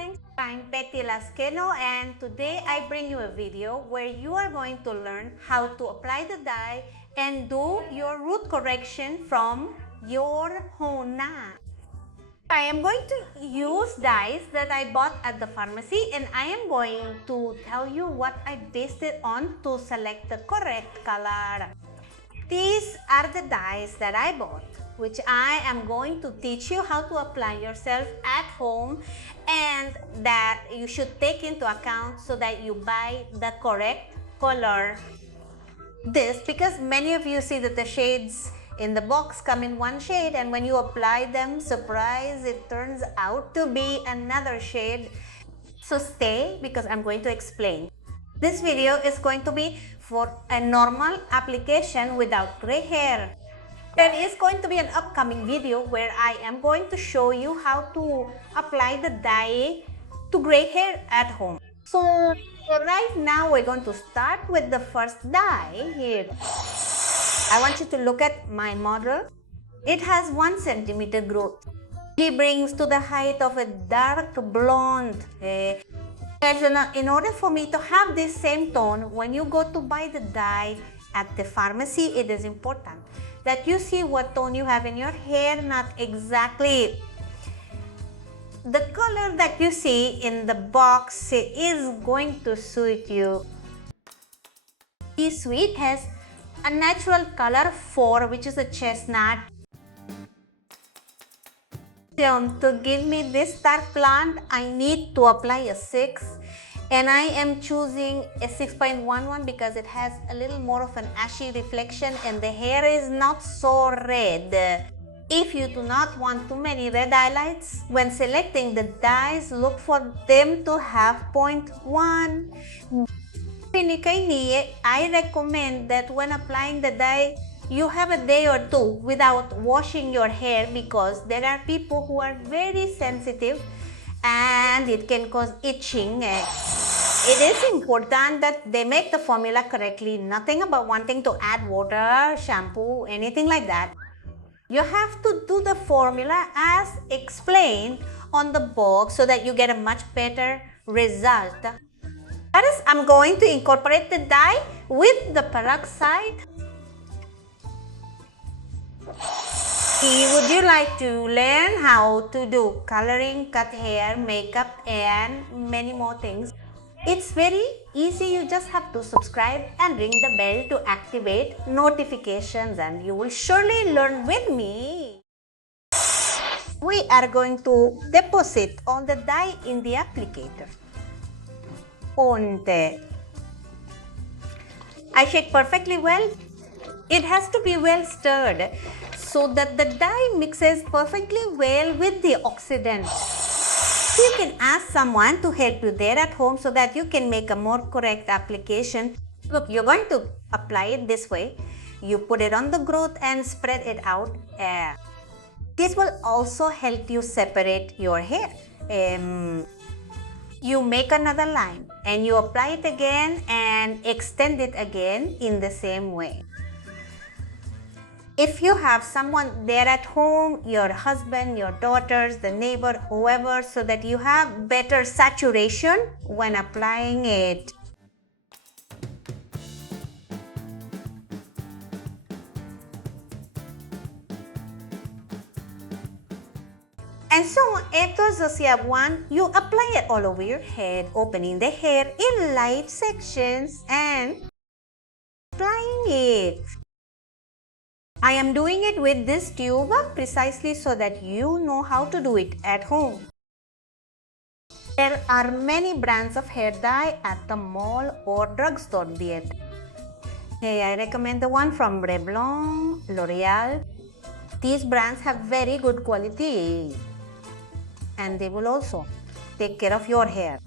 things. I'm Betty Lasqueno, and today I bring you a video where you are going to learn how to apply the dye and do your root correction from your Hona. I am going to use dyes that I bought at the pharmacy, and I am going to tell you what I based it on to select the correct color. These are the dyes that I bought, which I am going to teach you how to apply yourself at home, and that you should take into account so that you buy the correct color. This because many of you see that the shades in the box come in one shade, and when you apply them, surprise, it turns out to be another shade. So stay, because I'm going to explain. This video is going to be for a normal application without gray hair. There is going to be an upcoming video where I am going to show you how to apply the dye to gray hair at home. So right now we're going to start with the first dye here. I want you to look at my model. It has 1 centimeter growth. He brings to the height of a dark blonde. In order for me to have this same tone, when you go to buy the dye at the pharmacy, it is important that you see what tone you have in your hair, not exactly the color that you see in the box is going to suit you. This sweet has a natural color 4, which is a chestnut. To give me this dark blonde, I need to apply a 6, and I am choosing a 6.11 because it has a little more of an ashy reflection and the hair is not so red. If you do not want too many red highlights, when selecting the dyes, look for them to have 0.1. I recommend that when applying the dye, you have a day or two without washing your hair, because there are people who are very sensitive and it can cause itching. It is important that they make the formula correctly. Nothing about wanting to add water, shampoo, anything like that. You have to do the formula as explained on the box so that you get a much better result. That is, I'm going to incorporate the dye with the peroxide. Would you like to learn how to do coloring, cut hair, makeup, and many more things? It's very easy. You just have to subscribe and ring the bell to activate notifications, and you will surely learn with me. We are going to deposit all the dye in the applicator. Ponte. I shake perfectly well. It has to be well stirred so that the dye mixes perfectly well with the oxidant. You can ask someone to help you there at home so that you can make a more correct application. Look, you're going to apply it this way. You put it on the growth and spread it out. This will also help you separate your hair. You make another line and you apply it again and extend it again in the same way. If you have someone there at home, your husband, your daughters, the neighbor, whoever, so that you have better saturation when applying it. And so, after step 1, you apply it all over your head, opening the hair in light sections and applying it. I am doing it with this tube precisely so that you know how to do it at home. There are many brands of hair dye at the mall or drugstore. I recommend the one from Revlon, L'Oreal. These brands have very good quality, and they will also take care of your hair.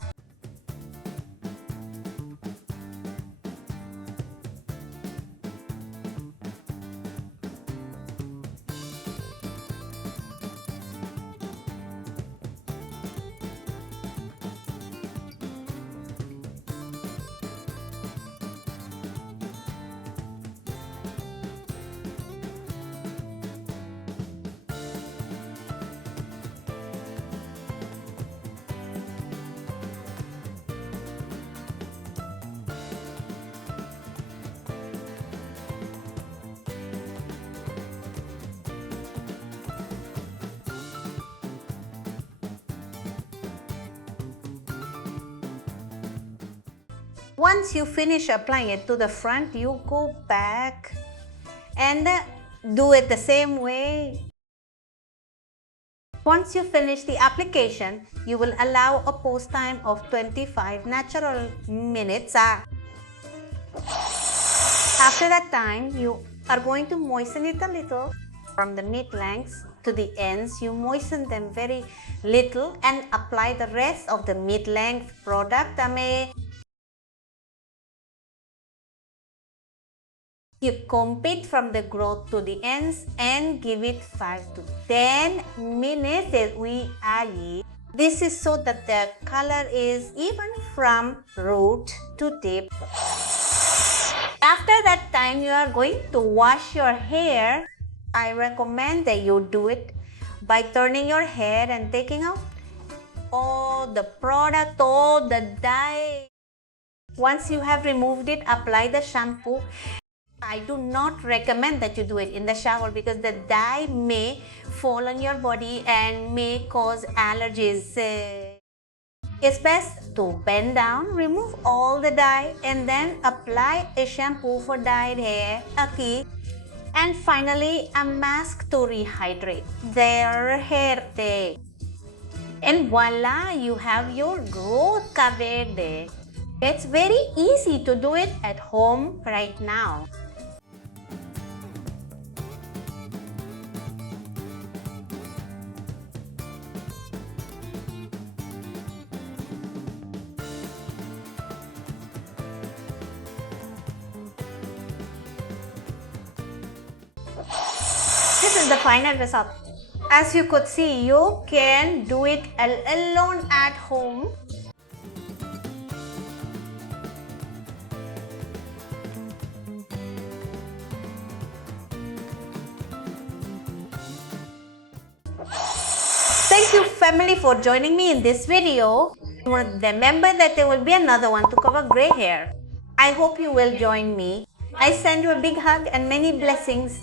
Once you finish applying it to the front, you go back and do it the same way. Once you finish the application, you will allow a pause time of 25 natural minutes. After that time, you are going to moisten it a little from the mid lengths to the ends. You moisten them very little and apply the rest of the mid length product. You comb it from the growth to the ends and give it 5 to 10 minutes as we are it. This is so that the color is even from root to tip. After that time, you are going to wash your hair. I recommend that you do it by turning your hair and taking out all the product, all the dye. Once you have removed it, apply the shampoo. I do not recommend that you do it in the shower because the dye may fall on your body and may cause allergies. It's best to bend down, remove all the dye and then apply a shampoo for dyed hair, a key, and finally a mask to rehydrate their hair day. And voila, you have your growth covered day. It's very easy to do it at home right now. This is the final result. As you could see, you can do it alone at home. Thank you family for joining me in this video. Remember that there will be another one to cover gray hair. I hope you will join me. I send you a big hug and many blessings.